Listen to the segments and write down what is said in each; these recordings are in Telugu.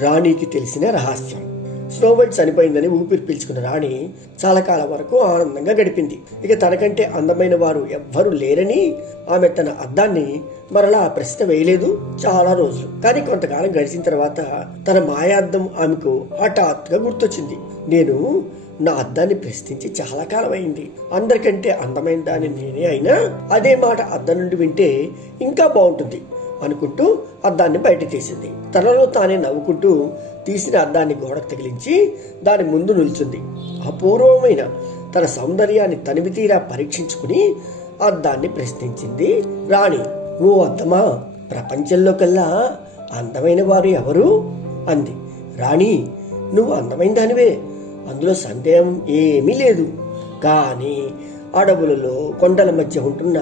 రాణికి తెలిసిన రహస్యం. స్నో వైట్ చనిపోయిందని ఊపిరి పీల్చుకున్న రాణి చాలా కాలం వరకు ఆనందంగా గడిపింది. ఇక తనకంటే అందమైన వారు ఎవ్వరూ లేరని ఆమె తన అద్దాన్ని మరలా ఆ ప్రశ్న వేయలేదు చాలా రోజులు. కానీ కొంతకాలం గడిచిన తర్వాత తన మాయాద్దం ఆమెకు హఠాత్తుగా గుర్తొచ్చింది. నేను నా అద్దాన్ని ప్రశ్నించి చాలా కాలం అయింది. అందరికంటే అందమైన దాన్ని నేనే అయినా అదే మాట అద్దం నుండి వింటే ఇంకా బాగుంటుంది అనుకుంటూ అద్దాన్ని బయట తీసింది. తనలో తానే నవ్వుకుంటూ తీసిన అద్దాన్ని గోడకు తగిలించి దాని ముందు నిల్చుంది. అపూర్వమైన తన సౌందర్యాన్ని తనివి తీరా పరీక్షించుకుని అద్దాన్ని ప్రశ్నించింది రాణి. ఓ అద్దమా, ప్రపంచంలో కల్లా అందమైన వారు ఎవరు అంది. రాణి, నువ్వు అందమైన దానివే, అందులో సందేహం ఏమీ లేదు. కానీ అడవులలో కొండల మధ్య ఉంటున్న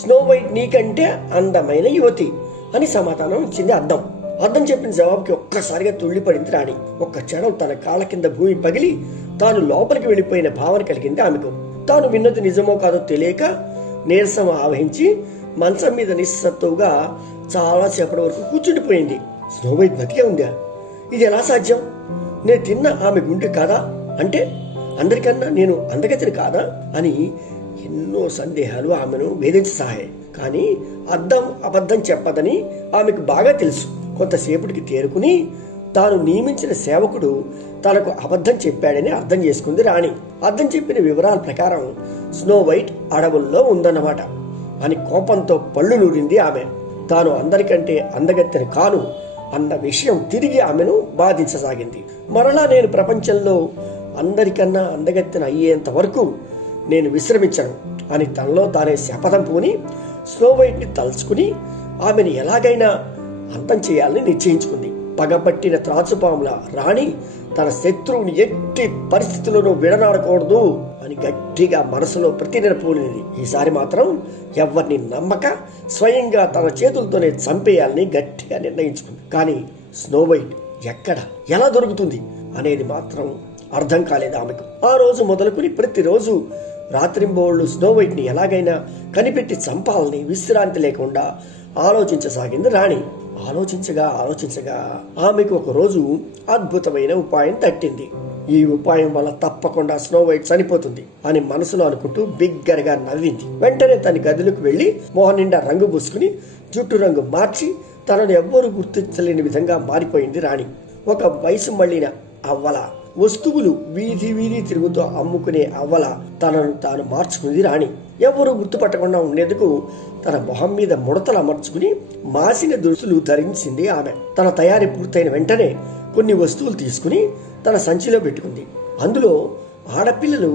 స్నో వైట్ నీకంటే అందమైన యువతి అని సమాధానం ఇచ్చింది అద్దం. అద్దం చెప్పిన జవాబుకి ఒక్కసారిగా తుళ్ళిపడింది రాణి. ఒక్క క్షణం తన కాళ్ళ కింద భూమి పగిలి తాను లోపలికి వెళ్లిపోయిన భావన కలిగింది ఆమెకు. తాను విన్నది నిజమో కాదో తెలియక నీరసం ఆవహించి మంచం మీద నిస్సత్తువుగా చాలా సేపటి వరకు కూర్చుండిపోయింది. స్నో వైట్ బతికే ఉందా? ఇది ఎలా సాధ్యం? నేను తిన్న ఆమె గుండె కాదా? అంటే అందరికన్నా నేను అందగతిని కాదా అని ఎన్నో సందేహాలు ఆమెను వేధించసాగాయి. కానీ అద్దం అబద్ధం చెప్పదని ఆమెకు బాగా తెలుసు. కొంతసేపటికి తేరుకుని తాను నియమించిన సేవకుడు తనకు అబద్ధం చెప్పాడని అర్థం చేసుకుంది రాణి. అద్దం చెప్పిన వివరాల ప్రకారం స్నో వైట్ అడవుల్లో ఉందన్నమాట అని కోపంతో పళ్ళు నూరింది ఆమె. తాను అందరికంటే అందగత్తెని కాను అన్న విషయం తిరిగి ఆమెను బాధించసాగింది. మరలా నేను ప్రపంచంలో అందరికన్నా అందగత్తెన అయ్యేంత వరకు నేను విశ్రమించను అని తనలో తానే శపథం పూని స్నో వైట్ ని తలుచుకుని ఆమెను ఎలాగైనా అంతం చేయాలని నిశ్చయించుకుంది. పగబట్టిన త్రాచుపాముల రాణి తన శత్రువుని ఎట్టి పరిస్థితుల్లోనూ విడనాడకూడదు అని గట్టిగా మనసులో ప్రతిజ్ఞ పూనింది. ఈసారి మాత్రం ఎవరిని నమ్మక స్వయంగా తన చేతులతోనే చంపేయాలని గట్టిగా నిర్ణయించుకుంది. కానీ స్నో వైట్ ఎక్కడ, ఎలా దొరుకుతుంది అనేది మాత్రం అర్థం కాలేదు ఆమెకు. ఆ రోజు మొదలుకుని ప్రతిరోజు రాత్రింబోళ్లు స్నో వైట్ ని ఎలాగైనా కనిపెట్టి చంపాలని విశ్రాంతి లేకుండా ఆలోచించసాగింది రాణి. ఆలోచించగా ఆమెకు ఒక రోజు అద్భుతమైన ఉపాయం తట్టింది. ఈ ఉపాయం వల్ల తప్పకుండా స్నో వైట్ చనిపోతుంది అని మనసులో అనుకుంటూ బిగ్గరగా నవ్వింది. వెంటనే తన గదిలోకి వెళ్లి మొహం నిండా రంగు పూసుకుని జుట్టు రంగు మార్చి తనను ఎవ్వరూ గుర్తించలేని విధంగా మారిపోయింది రాణి. ఒక వయసు మళ్లిన అవ్వల, వస్తువులు వీధి వీధి తిరుగుతూ అమ్ముకునే అవ్వల తనను తాను మార్చుకుంది రాణి. ఎవరూ గుర్తుపట్టకుండా ఉండేందుకు తన మొహం మీద ముడతలు అమర్చుకుని మాసిన దుస్తులు ధరించింది ఆమె. తన తయారీ పూర్తయిన వెంటనే కొన్ని వస్తువులు తీసుకుని తన సంచిలో పెట్టుకుంది. అందులో ఆడపిల్లలు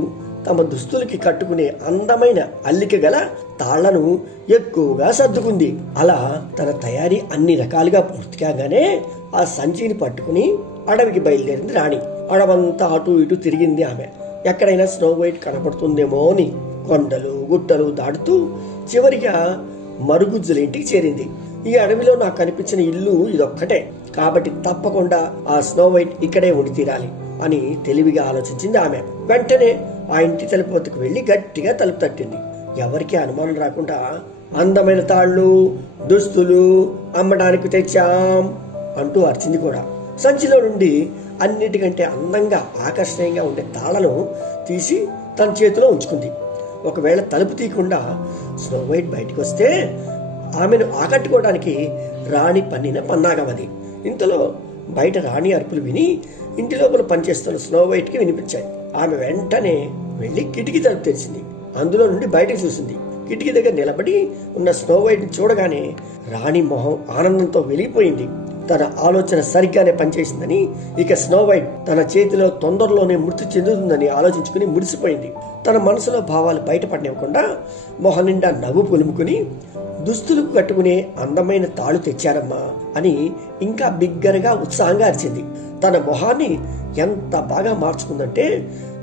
తమ దుస్తులకి కట్టుకునే అందమైన అల్లిక గల తాళ్లను ఎక్కువగా సర్దుకుంది. అలా తన తయారీ అన్ని రకాలుగా పూర్తి కాగానే ఆ సంచిని పట్టుకుని అడవికి బయలుదేరింది రాణి. అడవంతా అటు ఇటు తిరిగింది ఆమె. ఎక్కడైనా స్నో వైట్ కనపడుతుందేమో అని కొండలు గుట్టలు దాటుతూ చివరిగా మరుగుజ్జుల ఇంటికి చేరింది. ఈ అడవిలో నాకు కనిపించిన ఇల్లు ఇదొక్కటే కాబట్టి తప్పకుండా ఆ స్నో వైట్ ఇక్కడే ఉండి తీరాలి అని తెలివిగా ఆలోచించింది ఆమె. వెంటనే ఆ ఇంటి తలుపు వద్దకు వెళ్లి గట్టిగా తలుపు తట్టింది. ఎవరికి అనుమానం రాకుండా అందమైన తాళ్లు, దుస్తులు అమ్మడానికి తెచ్చాం అంటూ అరిచింది కూడా. సంచిలో నుండి అన్నిటికంటే అందంగా ఆకర్షణీయంగా ఉండే తాళ్లను తీసి తన చేతిలో ఉంచుకుంది. ఒకవేళ తలుపు తీయకుండా స్నో వైట్ బయటకు వస్తే ఆమెను ఆకట్టుకోవడానికి రాణి పన్నిన పన్నాగమది. ఇంతలో బయట రాణి అరుపులు విని ఇంటి లోపల పనిచేస్తున్న స్నో వైట్ కి వినిపించాయి. ఆమె వెంటనే వెళ్లి కిటికీ తలుపు తెరిచింది. అందులో నుండి బయటకు చూసింది. కిటికీ దగ్గర నిలబడి ఉన్న స్నో వైట్ ని చూడగానే రాణి మొహం ఆనందంతో వెలిగిపోయింది. తన ఆలోచన సరిగ్గానే పనిచేసిందని, ఇక స్నో వైట్ తన చేతిలో తొందరలోనే మృతి చెందుతుందని ఆలోచించుకుని మురిసిపోయింది. తన మనసులో భావాలు బయటపడనివ్వకుండా మొహం నిండా నవ్వు పులుముకుని, దుస్తులకు కట్టుకునే అందమైన తాళు తెచ్చారమ్మా అని ఇంకా బిగ్గరగా ఉత్సాహంగా అరిచింది. తన మొహాన్ని ఎంత బాగా మార్చుకుందంటే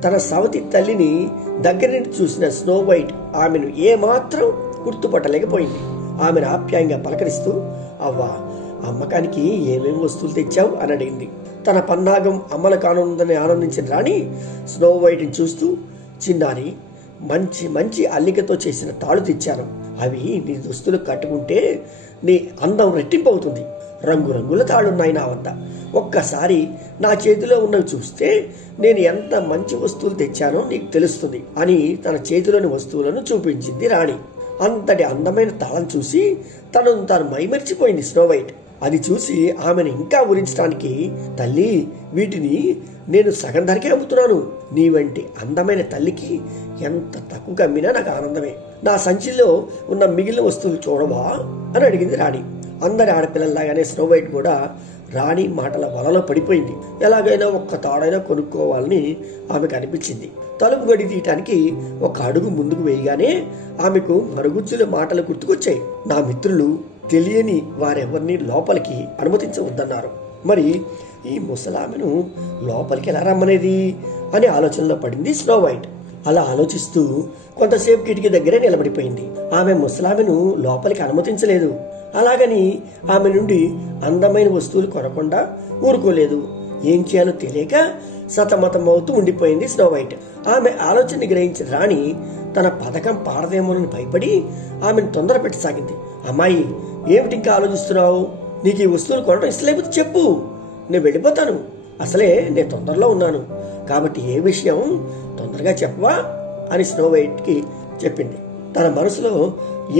తన సవతి తల్లిని దగ్గర నుండి చూసిన స్నో వైట్ ఆమెను ఏమాత్రం గుర్తుపట్టలేకపోయింది. ఆమెను ఆప్యాయంగా పలకరిస్తూ, అవ్వా, అమ్మకానికి ఏమేమి వస్తువులు తెచ్చావు అని అడిగింది. తన పన్నాగం అమలు కానుందని ఆనందించిన రాణి స్నో వైట్ ని చూస్తూ, చిన్నారి, మంచి మంచి అల్లికతో చేసిన తాళు తెచ్చాను. అవి నీ దుస్తులు కట్టుకుంటే నీ అందం రెట్టింపు అవుతుంది. రంగురంగుల తాళ్ళున్నాయి నా వద్ద. ఒక్కసారి నా చేతిలో ఉన్నవి చూస్తే నేను ఎంత మంచి వస్తువులు తెచ్చానో నీకు తెలుస్తుంది అని తన చేతిలోని వస్తువులను చూపించింది రాణి. అంతటి అందమైన తాళం చూసి తనను తాను మైమరిచిపోయింది స్నోవైట్. అది చూసి ఆమెను ఇంకా ఊరించడానికి, తల్లి, వీటిని నేను సగం ధరకే అమ్ముతున్నాను. నీ వంటి అందమైన తల్లికి ఎంత తక్కువ అమ్మినా నాకు ఆనందమే. నా సంచిలో ఉన్న మిగిలిన వస్తువులు చూడవా అని అడిగింది రాణి. అందరి ఆడపిల్లల్లాగానే స్నోవైట్ కూడా రాణి మాటల వలలో పడిపోయింది. ఎలాగైనా ఒక్క తాడైనా కొనుక్కోవాలని ఆమెకు అనిపించింది. తలుపు గడి తీయటానికి ఒక అడుగు ముందుకు వేయగానే ఆమెకు మరుగుజ్జుల మాటలు గుర్తుకొచ్చాయి. నా మిత్రులు తెలియని వారెవరిని లోపలికి అనుమతించవద్దన్నారు. మరి ఈ ముసలామెను లోపలికి ఎలా రమ్మనేది అని ఆలోచనలో పడింది స్నోవైట్. అలా ఆలోచిస్తూ కొంతసేపు కిటికీ దగ్గరే నిలబడిపోయింది. ఆమె ముసలామెను లోపలికి అనుమతించలేదు. అలాగని ఆమె నుండి అందమైన వస్తువులు కొనకుండా ఊరుకోలేదు. ఏం చేయాలో తెలియక సతమతమవుతూ ఉండిపోయింది స్నోవైట్. ఆమె ఆలోచనని గ్రహించిన రాణి తన పథకం పాడదేమోనని భయపడి ఆమెను తొందర పెట్టసాగింది. అమ్మాయి, ఏమిటి ఇంకా ఆలోచిస్తున్నావు? నీకు ఈ వస్తువులు కొనడం ఇష్టం లేకపోతే చెప్పు, నేను వెళ్ళిపోతాను. అసలే నేను తొందరలో ఉన్నాను కాబట్టి ఏ విషయం తొందరగా చెప్పవా అని స్నోవైట్కి చెప్పింది. తన మనసులో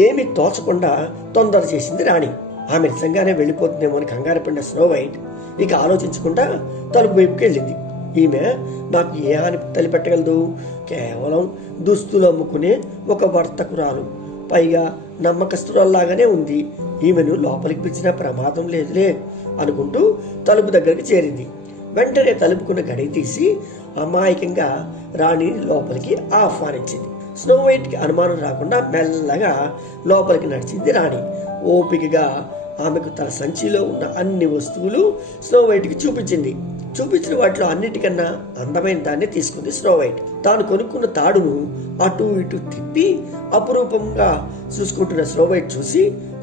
ఏమీ తోచకుండా తొందర చేసింది రాణి. ఆమె నిజంగానే వెళ్ళిపోతుందేమో అని కంగారు పడిన స్నోవైట్ ఇక ఆలోచించకుండా తలుపు వైపుకి వెళ్ళింది. ఈమె నాకు ఏ హాని తలపెట్టగలదు? కేవలం దుస్తులు అమ్ముకునే ఒక వర్తకురాలు, పైగా నమ్మకస్తురాల్లాగానే ఉంది. ఈమెను లోపలికి పిలిచిన ప్రమాదం లేదులే అనుకుంటూ తలుపు దగ్గరికి చేరింది. వెంటనే తలుపుకున్న గడియ తీసి అమాయకంగా రాణిని లోపలికి ఆహ్వానించింది. స్నోవైట్కి అనుమానం రాకుండా మెల్లగా లోపలికి నడిచింది రాణి. ఓపికగా ఆమెకు తన సంచిలో ఉన్న అన్ని వస్తువులు స్నోవైట్కి చూపించింది. చూపించిన వాటిలో అన్నిటికన్నా అందమైన దాన్ని తీసుకుంది స్నోవైట్. తాను కొనుక్కున్న తాడును అటు ఇటు తిప్పి అపురూపంగా చూసుకుంటున్న స్నోవైట్ చూసి,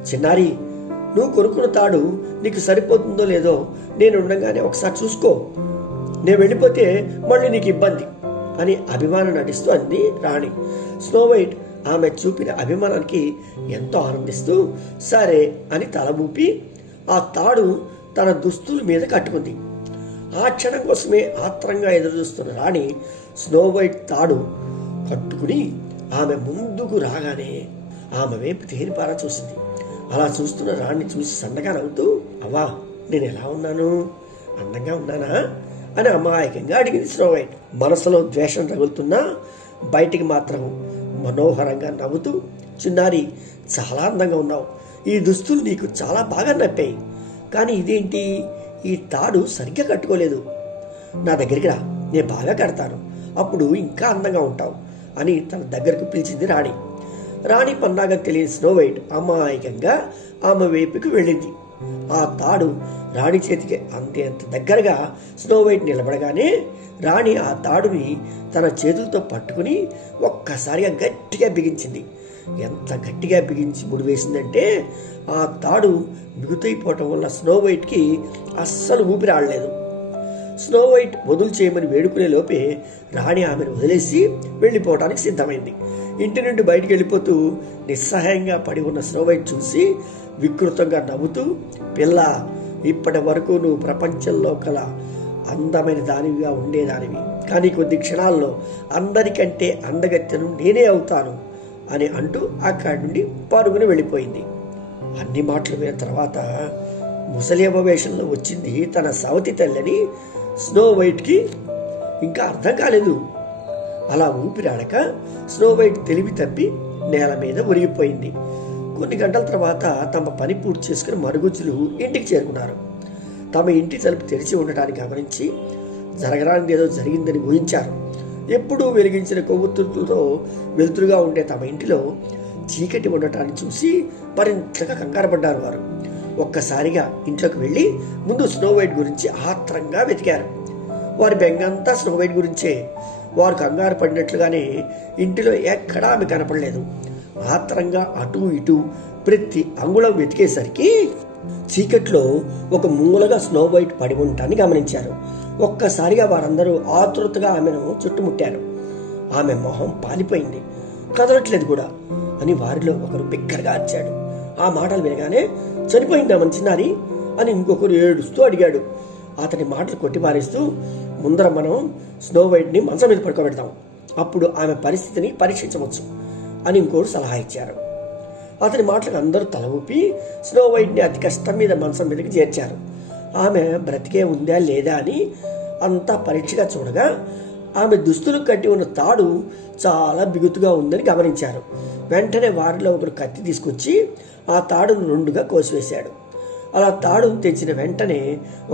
చిన్నారి, నువ్వు కొనుక్కున్న తాడు నీకు సరిపోతుందో లేదో నేను ఉండగానే ఒకసారి చూసుకో. నేను వెళ్ళిపోతే మళ్ళీ నీకు ఇబ్బంది అని అభిమానం నటిస్తూ అంది రాణి. స్నోవైట్ ఆమె చూపిన అభిమానానికి ఎంతో ఆనందిస్తూ సరే అని తల ఊపి ఆ తాడు తన దుస్తుల మీద కట్టుకుంది. ఆ క్షణం కోసమే ఆత్రంగా ఎదురుచూస్తున్న రాణి స్నోవైట్ తాడు కట్టుకుని ఆమె ముందుకు రాగానే ఆమె వైపు తేరిపారా చూసింది. అలా చూస్తున్న రాణిని చూసి సన్నగా నవ్వుతూ, అవ్వా, నేను ఎలా ఉన్నాను? అందంగా ఉన్నానా అని అమాయకంగా అడిగింది స్నోవైట్. మనసులో ద్వేషం రగులుతున్నా బయటికి మాత్రం మనోహరంగా నవ్వుతూ, చిన్నారి, చాలా అందంగా ఉన్నావు. ఈ దుస్తులు నీకు చాలా బాగా నప్పాయి. కానీ ఇదేంటి, ఈ తాడు సరిగ్గా కట్టుకోలేదు. నా దగ్గరికి రా, నేను బాగా కడతాను. అప్పుడు ఇంకా అందంగా ఉంటావు అని తన దగ్గరకు పిలిచింది రాణి. రాణి పన్నాగా తెలియని స్నోవైట్ అమాయకంగా ఆమె వైపుకి వెళ్ళింది. ఆ తాడు రాణి చేతికి అంత దగ్గరగా స్నోవైట్ నిలబడగానే రాణి ఆ తాడుని తన చేతులతో పట్టుకుని ఒక్కసారిగా గట్టిగా బిగించింది. ఎంత గట్టిగా బిగించి ముడివేసిందంటే ఆ తాడు బిగుతైపోవటం వల్ల స్నోవైట్కి అస్సలు ఊపిరాడలేదు. స్నోవైట్ వదులు చేయమని వేడుకునే లోపే రాణి ఆమెను వదిలేసి వెళ్ళిపోవటానికి సిద్ధమైంది. ఇంటి నుండి బయటికి వెళ్ళిపోతూ నిస్సహాయంగా పడి ఉన్న స్నోవైట్ చూసి వికృతంగా నవ్వుతూ, పిల్ల, ఇప్పటి వరకు నువ్వు ప్రపంచంలో కల అందమైన దానివిగా ఉండేదానివి, కానీ కొద్ది క్షణాల్లో అందరికంటే అందగత్తెను నేనే అవుతాను అని అంటూ అక్కడి నుండి పరుగుని వెళ్ళిపోయింది. అన్ని మాటలు విన్న తర్వాత ముసలి వేషంలో వచ్చింది తన సవతి తల్లిని స్నోవైట్కి ఇంకా అర్థం కాలేదు. అలా ఊపిరాడక స్నోవైట్ తెలివి తప్పి నేల మీద ఒరిగిపోయింది. కొన్ని గంటల తర్వాత తమ పని పూర్తి చేసుకుని మరుగుజ్జులు ఇంటికి చేరుకున్నారు. తమ ఇంటి తలుపు తెరిచి ఉండటాన్ని గమనించి జరగరానిది ఏదో జరిగిందని ఊహించారు. ఎప్పుడూ వెలిగించిన కొవ్వొత్తులతో వెలుతురుగా ఉండే తమ ఇంటిలో చీకటి ఉండటాన్ని చూసి మరింతగా కంగారు పడ్డారు వారు. ఒక్కసారిగా ఇంట్లోకి వెళ్ళి ముందు స్నోవైట్ గురించి ఆత్రంగా వెతికారు. వారి బెంగంతా స్నోవైట్ గురించే. వారు కంగారు పడినట్లుగానే ఇంటిలో ఎక్కడా ఆమె కనపడలేదు. ఆత్రంగా అటు ఇటు ప్రతి అంగుళం వెతికేసరికి చీకట్లో ఒక మూలగా స్నోవైట్ పడి ఉండటాన్ని గమనించారు. ఒక్కసారిగా వారందరూ ఆతృతగా ఆమెను చుట్టుముట్టారు. ఆమె మొహం పాలిపోయింది, కదలట్లేదు కూడా అని వారిలో ఒకరు బిగ్గరగా అరిచాడు. ఆ మాటలు వినగానే, చనిపోయిందా మన చిన్నారి అని ఇంకొకరు ఏడుస్తూ అడిగాడు. అతని మాటలు కొట్టిపారేస్తూ, ముందర మనం స్నో వైట్ని మంచం మీద పడుకోబెడతాం, అప్పుడు ఆమె పరిస్థితిని పరీక్షించవచ్చు అని ఇంకోడు సలహా ఇచ్చారు. అతని మాటలకు అందరూ తల ఊపి స్నో వైట్ని అతి కష్టం మీద మంచం మీదకి చేర్చారు. ఆమె బ్రతికే ఉందా లేదా అని అంతా పరీక్షగా చూడగా ఆమె దుస్తులు కట్టి ఉన్న తాడు చాలా బిగుతుగా ఉందని గమనించారు. వెంటనే వారిలో ఒకరు కత్తి తీసుకొచ్చి ఆ తాడును రెండుగా కోసివేశాడు. అలా తాడును తెచ్చిన వెంటనే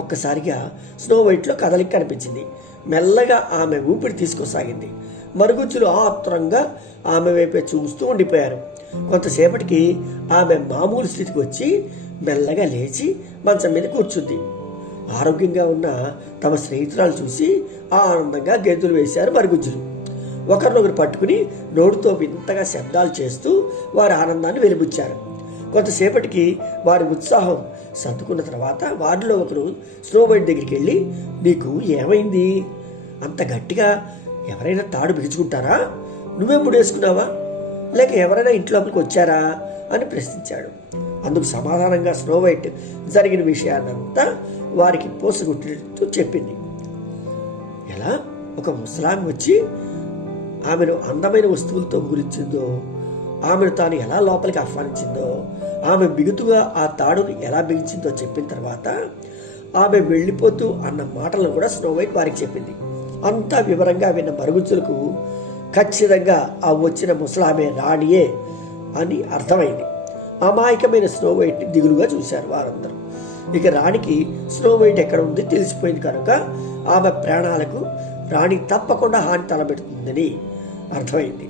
ఒక్కసారిగా స్నో వైట్లో కదలిక కనిపించింది. మెల్లగా ఆమె ఊపిరి తీసుకోసాగింది. మరుగుజ్జులు ఆత్రంగా ఆమె వైపే చూస్తూ ఉండిపోయారు. కొంతసేపటికి ఆమె మామూలు స్థితికి వచ్చి మెల్లగా లేచి మంచం మీద కూర్చుంది. ఆరోగ్యంగా ఉన్న తమ స్నేహితురాలు చూసి ఆనందంగా గెంతులు వేశారు మరుగుజ్జులు. ఒకరినొకరు పట్టుకుని నోటితో వింతగా శబ్దాలు చేస్తూ వారి ఆనందాన్ని వెలిబుచ్చారు. కొంతసేపటికి వారి ఉత్సాహం సర్దుకున్న తర్వాత వారిలో ఒకరు స్నో వైట్ దగ్గరికి వెళ్ళి, నీకు ఏమైంది? అంత గట్టిగా ఎవరైనా తాడు బిగుచుకుంటారా? నువ్వెప్పుడు వేసుకున్నావా? లేక ఎవరైనా ఇంట్లోకి వచ్చారా అని ప్రశ్నించాడు. అందుకు సమాధానంగా స్నో వైట్ జరిగిన విషయాన్నంతా వారికి పోసగుట్టినట్టు చెప్పింది. ఎలా ఒక ముసలామె వచ్చి ఆమెను అందమైన వస్తువులతో గురించిందో, ఆమెను తాను ఎలా లోపలికి ఆహ్వానించిందో, ఆమె బిగుతుగా ఆ తాడును ఎలా బిగించిందో చెప్పిన తర్వాత ఆమె వెళ్ళిపోతూ అన్న మాటలను కూడా స్నో వైట్ వారికి చెప్పింది. అంతా వివరంగా విన్న మరుగుజ్జులకు ఖచ్చితంగా ఆ వచ్చిన ముసలామె రాణియే అని అర్థమైంది. అమాయకమైన స్నో వైట్ని దిగులుగా చూశారు వారందరూ. ఇక రాణికి స్నో వైట్ ఎక్కడ ఉంది తెలిసిపోయింది కనుక ఆమె ప్రాణాలకు రాణి తప్పకుండా హాని తలబెడుతుందని అర్థమైంది.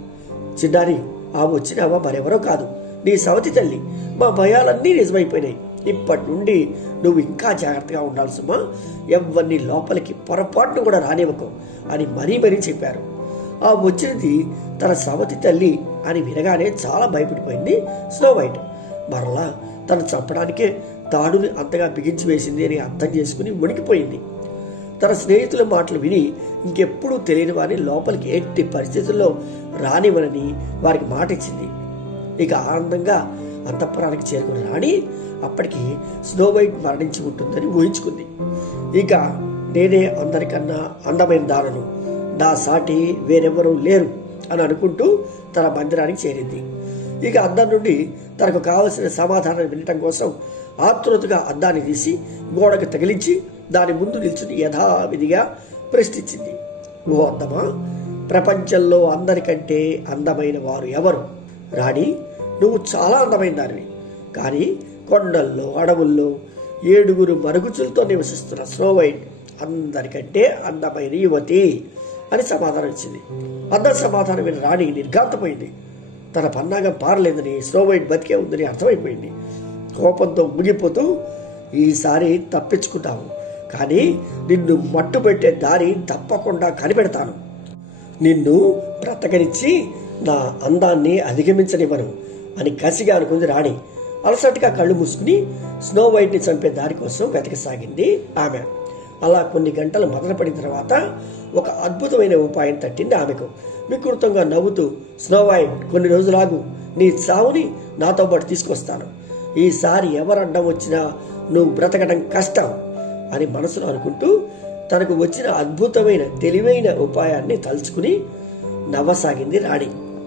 చిన్నారి, ఆ వచ్చినావా మరెవరో కాదు, నీ సవతి తల్లి. మా భయాలన్నీ నిజమైపోయినాయి. ఇప్పటి నుండి నువ్వు ఇంకా జాగ్రత్తగా ఉండాలి సుమా. ఎవరిని లోపలికి పొరపాటును కూడా రానివ్వకు అని మరీ మరీ చెప్పారు. ఆ వచ్చినది తన సవతి తల్లి అని వినగానే చాలా భయపడిపోయింది స్నో వైట్. మరలా తను చంపడానికే తాడుని అంతగా బిగించి వేసింది అని అర్థం చేసుకుని మునిగిపోయింది. తన స్నేహితుల మాటలు విని ఇంకెప్పుడూ తెలియని వారిని లోపలికి ఎట్టి పరిస్థితుల్లో రానివ్వనని వారికి మాట ఇచ్చింది. ఇక ఆనందంగా అంతఃపురానికి చేరుకున్న రాణి అప్పటికి స్నో వైట్ మరణించి ఉంటుందని ఊహించుకుంది. ఇక నేనే అందరికన్నా అందమైన దానను, నా సాటి వేరెవరూ లేరు అని అనుకుంటూ తన మందిరానికి చేరింది. ఇక అద్దం నుండి తనకు కావలసిన సమాధానం వినటం కోసం ఆతృతగా అద్దాన్ని తీసి గోడకు తగిలించి దాని ముందు నిల్చుని యథావిధిగా ప్రశ్నించింది. ఓ అందమా, ప్రపంచంలో అందరికంటే అందమైన వారు ఎవరు? రాణి, నువ్వు చాలా అందమైన దానివి. కానీ కొండల్లో అడవుల్లో 7 మరుగుజ్జులతో నివసిస్తున్న స్నో వైట్ అందరికంటే అందమైన యువతి అని సమాధానం ఇచ్చింది. అద్దం సమాధానం విని రాణి నిర్ఘాంతపోయింది. తన పన్నాగం పారలేదని, స్నో వైట్ బతికే ఉందని అర్థమైపోయింది. కోపంతో ముగిపోతూ, ఈసారి తప్పించుకున్నావు, కానీ నిన్ను మట్టుపెట్టే దారి తప్పకుండా కనిపెడతాను. నిన్ను బ్రతకనిచ్చి నా అందాన్ని అధిగమించనివ్వను అని కసిగా అనుకుంది రాణి. అలసటగా కళ్ళు మూసుకుని స్నో వైట్ని చంపే దారి కోసం వెతకసాగింది ఆమె. అలా కొన్ని గంటలు మదనపడిన తర్వాత ఒక అద్భుతమైన ఉపాయం తట్టింది ఆమెకు. వికృతంగా నవ్వుతూ, స్నో వైట్, కొన్ని రోజులాగు, నీ చావుని నాతో పాటు తీసుకొస్తాను. ఈసారి ఎవరడ్డం వచ్చినా నువ్వు బ్రతకడం కష్టం అని మనసులో అనుకుంటూ తనకు వచ్చిన అద్భుతమైన తెలివైన ఉపాయాన్ని తలుచుకుని నవ్వసాగింది రాణి.